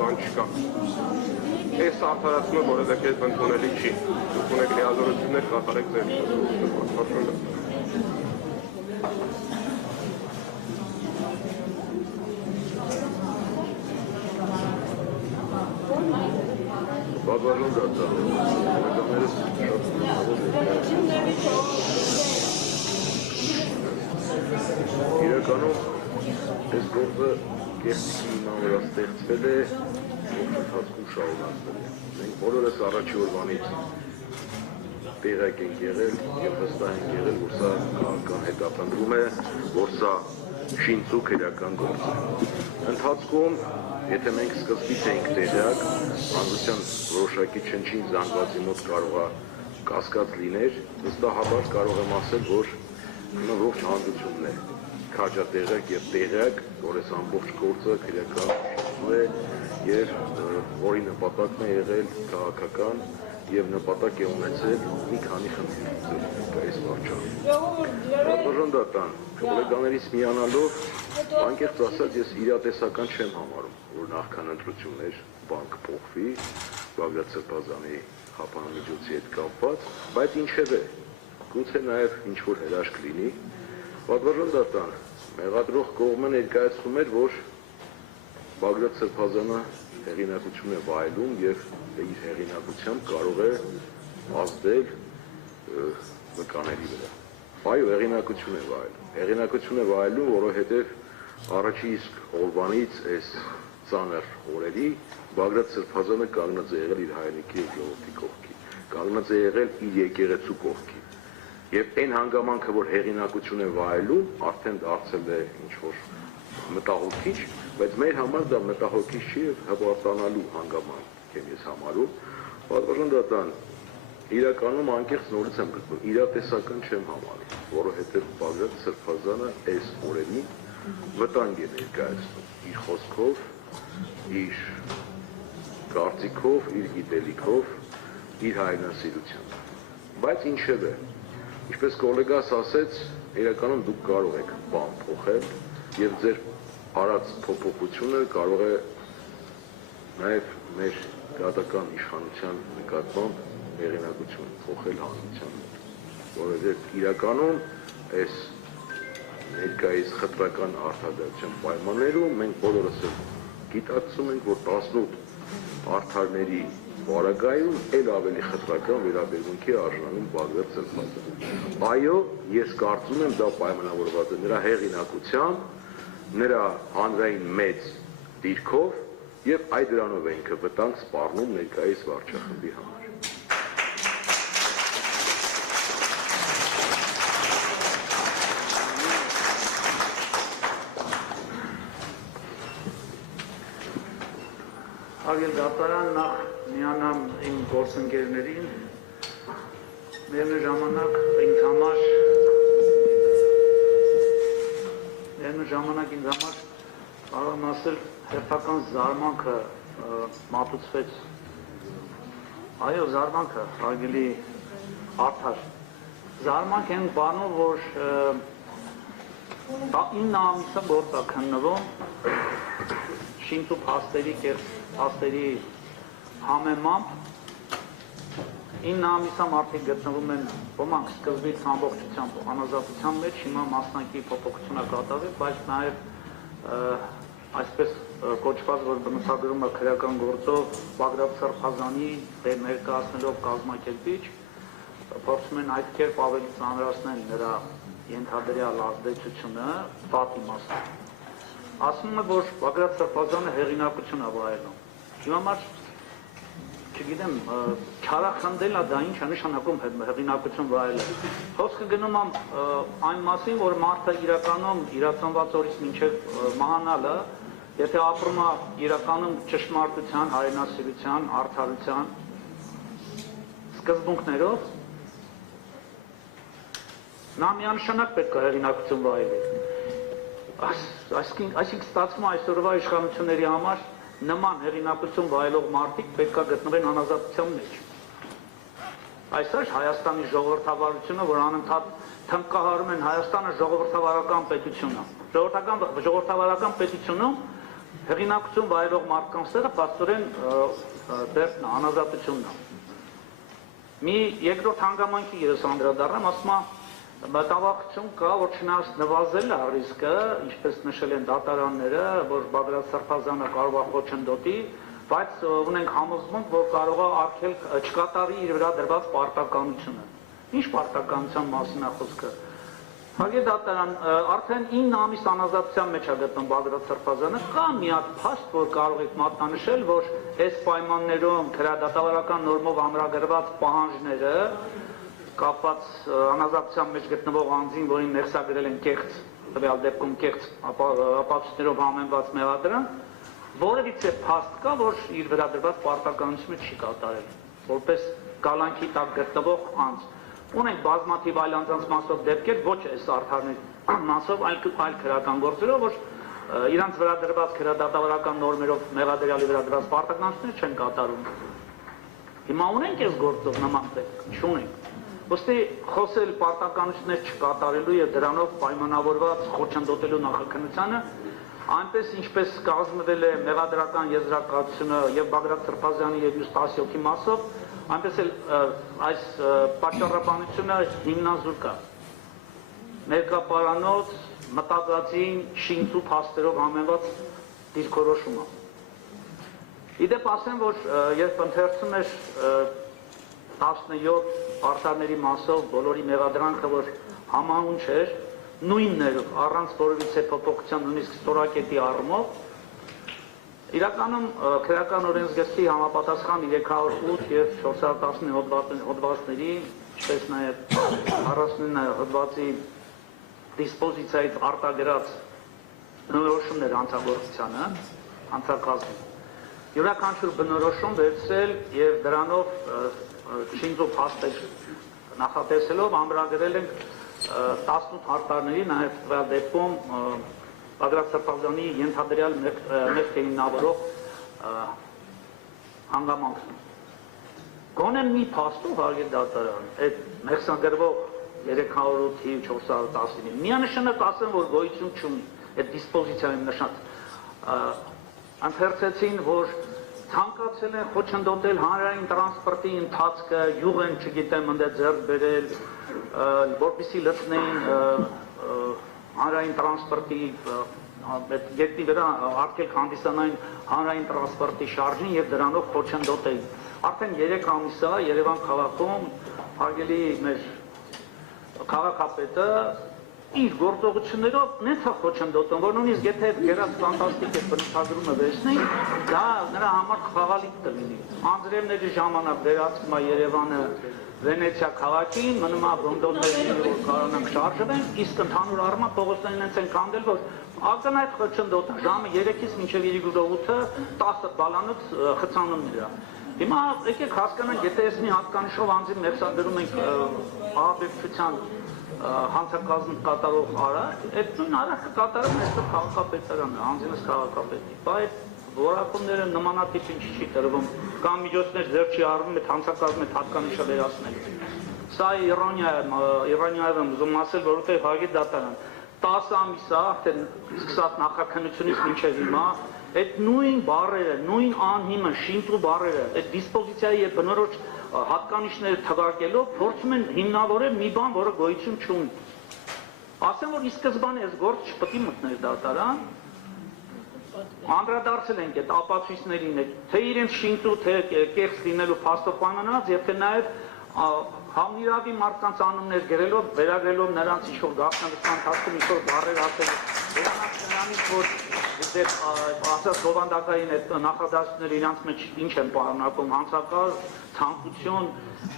բան չկա։ Այս արդարացումը որևէ կերպ ընդունելի չի։ Դուք ունեք լիազորություններ կատարեք ձեր Բավարար դարձավ։ Իրականում այս գործը կեղծի նավրա ստեղծվել է ընթացքում շարունակվել է։ Մենք բոլորս առաջի օրվանից տեղյակ ենք եղել եւ վստահ ենք եղել, որ սա քաղաքական հետապնդում է, որ սա շինծուկ իրական գործ է։ Ընթացքում, եթե մենք սկզբից էինք տեղյակ, հանրության որոշակի չնչին զանգվածի մոտ կարող է կասկած լիներ, վստահաբար կարող եմ ասել, որ ողջ հանրությունն է քաջատեղյակ եւ տեղյակ, որ այս ամբողջ գործը քրեական է եւ որի նպատակն է եղել քաղաքական եւ նպատակ է ունեցել մի քանի խնդիր այս վարչապետը։ Բաժանդատան կոլեգաներից միանալով անկեղծ ասած ես իրատեսական չեմ համարում, որ նախքան ընտրություններ բան կփոխվի Բաղդադ Սրբազանի խափանամիջոցի հետ կապված, բայց ինչևէ գուցե նաեւ ինչ որ հրաշք լինի։ Բաժանդատան մեղադրող կողմը ներկայացնում էր, որ Բաղդադ Սրբազանը հեղինակություն է վայելում եւ իր հեղինակությամբ կարող է ազդել վկաների վրա։ Այո, հեղինակություն է վայելում։ Հեղինակություն է վայելում, որովհետեւ առաջի իսկ օրվանից այս ծանր օրերի Բաղդադ Սրբազանը կանգնած է եղել իր հայրենիքի եւ ժողովրդի կողքի, կանգնած է եղել իր եկեղեցու կողքի։ Եվ այն հանգամանքը, որ հեղինակություն է վայելում, արդեն դարձել է ինչ-որ մտահոգիչ, բայց մեր համար դա մտահոգիչ չի եւ հպարտանալու հանգամանք եմ ես համարում։ Բաժանդատան իրականում անկեղծ նորից եմ գտնում, իրատեսական չեմ համարում, որովհետեւ Բաղդադ Սրբազանը այս օրերին վտանգ է ներկայացնում իր խոսքով, իր կարծիքով, իր գիտելիքով, իր հայրենասիրությամբ։ Բայց ինչևէ, ինչպես կոլեգաս ասեց, իրականում դուք կարող եք բան փոխել եւ ձեր արած փոփոխությունը կարող է նաեւ մեր կրթական իշխանության նկատմամբ հեղինակություն փոխել հանրության մոտ, որովհետեւ իրականում այս ներկայիս խտրական արտադրության պայմաններում մենք բոլորս գիտակցում ենք, որ 18 արդարների Վարագայում էլ ավելի խտրական վերաբերմունքի արժանանում Բաղդադ Սրբազանը։ Այո, ես կարծում եմ դա պայմանավորված է նրա հեղինակությամբ, նրա հանրային մեծ դիրքով եւ այդ դրանով է ինքը վտանգ սպառնում ներկայիս վարչախմբի համար։ Արգել դատարան նախ միանամ իմ գործընկերներին, միևնույն ժամանակ ինձ համար կարող եմ ասել հերթական զարմանքը մատուցվեց, այո զարմանքը արգելի արդար, զարմանք են բանով, որ 9 ամիսը գործ է քննվում, շինծուկ հաստերի համեմամբ 9 ամիսա մարդիկ գտնվում են ոմանք սկզբից ամբողջությամբ անազատության մեջ, հիմա մասնակի փոփոխություն է կատարվել, բայց նաև այսպես կոչված, որ բնութագրումը քրեական գործով Բաղդադ Սրբազանի ներկայացնելով կազմակերպիչ, փորձում են այդ կերպ ավելի ծանրացնել նրա ենթադրյալ ազդեցությունը վատ իմաստով։ Ասում է, որ Բաղդադ Սրբազանը հեղինակություն է վայելում։ Իմ համար չգիտեմ, չարախնդելա դա ինչ է նշանակում հեղինակություն վայելել։ Խոսքը գնում այն մասին, որ մարդը իրականում իրացնված օրից մինչև մահանալը, եթե ապրում է իրականում ճշմարտության, հայրենասիրության, արդարության սկզբունքներով, նա միանշանակ պետք է հեղինակություն վայելի։ Այսինքն ստացվում է այսօրվա իշխանությունների համար նման հեղինակություն վայելող մարդիկ պետք է գտնվեն անազատության մեջ։ Այսօր Հայաստանի ժողովրդավարությունը, որ անընդհատ թմբկահարում են Հայաստանը ժողովրդավարական պետություն է։ Ժողովրդավարական պետությունում հեղինակություն վայելող մարդկանց դերը փաստորեն դերն անազատությունն է։ Մի երկրորդ հանգամանքի ես անդրադառնամ, ասում եմ մտավախություն կա, որ չնայած նվազել է ռիսկը, ինչպես նշել են դատարանները, որ Բագրատ Սրբազանը կարող է խոչընդոտի, բայց ունենք համոզմունք, որ կարող է արգել չկատարի իր վրա դրված պարտականությունը։ Ինչ պարտականության մասին է խոսքը։ Հարգելի դատարան, արդեն 9 ամիս անազատության մեջ է գտնում Բագրատ Սրբազանը, կա մի հատ փաստ, որ կարող եք մատնանշել, որ այս պայմաններում քրեադատավարական նորմով ամրագրված պահանջները կապված անազատության մեջ գտնվող անձին, որին ներսագրել են կեղծ, տվյալ դեպքում կեղծ ապացույցներով համեմված մեղադրանք, որևիցե փաստ կա, որ իր վրա դրված պարտականությունը չի կատարել, որպես կալանքի տակ գտնվող անձ։ Ունենք բազմաթիվ այլ անձանց մասով դեպքեր, ոչ այս արդարների մասով, այլ քրական գործերով, որ իրանց վրա դրված քրեադատավարական նորմերով մեղադրյալի վրա դրված պարտականությունները չեն կատարում։ Հիմա ունենք այս գործով նման դեպք, չունենք։ Ոստի խոսել պարտականություններ չկատարելու եւ դրանով պայմանավորված խոչընդոտելու նախաքննությանը, այնպես ինչպես կազմվել է մեղադրական եզրակացությունը եւ Բագրատ Սրբազյանի եւ մյուս 17-ի մասով, այնպես էլ այս պատճառաբանությունը հիմնազուր կա։ Ներկապարանոց մտածածին շինծու փաստերով համեմված դիրքորոշումը։ Իդեպ ասեմ, որ երբ ընթերցում էր 17 արդարների մասով բոլորի մեղադրանքը, որ համահունչ էր, նույնն էր, առանց որևիցե փոփոխության, նույնիսկ ստորակետի առումով, իրականում քրեական օրենսգծքի համապատասխան 308 եւ 419 հոդվածների, ինչպես նաեւ 49 հոդվածի դիսպոզիցիայից արտագրած բնորոշումներ հանցագործությանը, հանցակազմին, յուրաքանչյուր բնորոշում վերցրել եւ դրանով շինծու փաստեր նախատեսելով ամրագրել ենք 18 հարտարների, նաև տվյալ դեպքում Բագրատ Սրբազյանի ենթադրյալ մեղք հիմնավորող հանգամանքն։ Գոնե մի փաստով հարգելի դատարան, այդ մեղսագրվող 308-ի 419-ի միանշանակ ասեմ, որ գոյություն չունի, այդ դիսպոզիցիայում նշած ընթերցեցին, որ ցանկացել են խոչընդոտել հանրային տրանսպորտի ընթացքը, յուղ են, չգիտեմ, ընդ ձեռք բերել, որպեսզի լցնեին հանրային տրանսպորտի գետնի վրա արգելք հանդիսանային հանրային տրանսպորտի շարժին եւ դրանով խոչընդոտեին։ Արդեն 3 ամիս է Երևան քաղաքում հարգելի մեր քաղաքապետը իր գործողություններով նենց է խոչընդոտում, որ նույնիսկ եթե գերած ֆանտաստիկ է բնութագրումը վերցնի, դա նրա համար խաղալիք կլինի։ Անձրևների ժամանակ վերածվում է Երևանը Վենեցիա քաղաքին, մնում է բնդոններին, որ կարողանանք շարժվեն, իսկ ընդհանուր առմամբ փողոցներն հենց են կանդել, որ ակնհայտ խոչընդոտը ժամը 3-ից մինչև 8-ը 10 բալանոց խցանումներ է։ Հիմա եկեք հասկանանք, եթե այս մի հատկանիշով անձին մեղսադրում ենք ահաբեկչության հանցակազմ կատարող արարք, այդ նույն արարքը կատարում է այստեղ քաղաքապետարանը, անձինս քաղաքապետի։ Բայց որակումները նմանատիպ ինչ չի տրվում, կամ միջոցներ ձեռք չի առնում այդ հանցակազմի հատկանիշը վերացնելու։ Սա իրանիայով եմ ուզում ասել, որովհետև հարգելի դատարան 10 ամիս է արդեն սկսած նախաքննությունից մինչև հիմա, այդ նույն բառերը, նույն անհիմն շինծու բառերը, այդ դիսպոզիցիայի եւ բնորոշ հատկանիշները թվարկելով փորձում են հիմնավորել մի բան, որը գոյություն չունի։ Ասեմ, որ ի սկզբանե այս գործ չպետք է մտներ դատարան, անդրադարձել ենք այդ ապացույցներին, թե իրենց շինծու, թե կեղծ լինելու փաստով պայմանավորված եւ թե նաեւ համիրավի մարդկանց անուններ գրելով, վերագրելով նրանց ինչ-որ գաղտնիության ընթացքում ինչ-որ բառեր ասելով, դրանից նրանից, որ դեպ ասած բովանդակային այդ նախադասությունները իրանց մեջ ինչ են պարունակում, հանցակազմ, ցանկություն,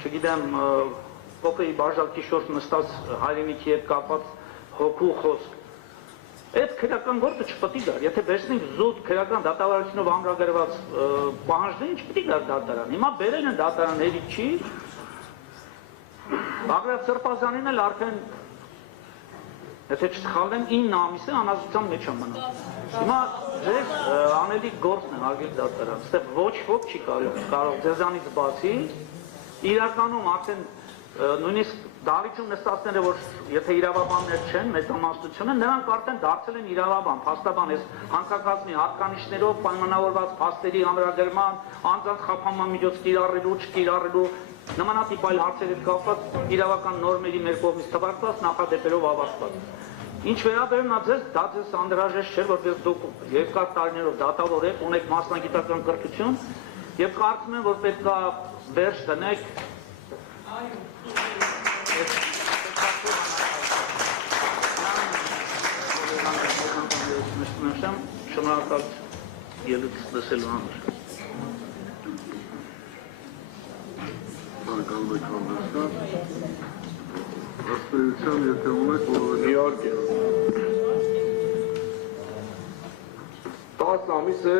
չգիտեմ, փոքրի բաժակի շուրջ նստած հայրենիքի հետ կապված հոգու խոսք։ Այդ քրական գործը չպետք է գար, եթե վերցնենք զուտ քրական դատավարությունով ամրագրված պահանջներին, չպետք է գար դատարան։ Հիմա բերել են դատարան հերիք չի, Բագրատ Սրբազյանին էլ արդեն, եթե չսխալվեմ, 9 ամիս է անազատության մեջ է մնում։ Հիմա ձեր անելիք գործն է, հարգելի դատարան, այստեղ ոչ ոք չի կարող ձեզանից բացի, իրականում արդեն նույնիսկ դահլիճում նստածները, որ եթե իրավաբաններ չեն, մեծամասնությունը, նրանք արդեն դարձել են իրավաբան, փաստաբան, այս հանքակազմի հատկանիշներով պայմանավորված փաստերի ամրագրման, անձանց խափանման միջոց կիրառելու, չկիրառելու, նմանատիպ այլ հարցերի հետ կապված իրավական նորմերի մեր կողմից թվարկված նախադեպերով ավարտված։ Ինչ վերաբերում է ձեզ, դա ձեզ անհրաժեշտ չէ, որպես դուք երկար տարիներով դատավոր եք, ունեք մասնագիտական կրթություն եւ կարծում եմ, որ պետք է վերջ դնեք շնորհակալ ելույթ լսելու համար։ Շնորհակալ եք հանդեսան։ Ըստեյության եթե ունեք, որ Իհարկե։ 10 ամիս է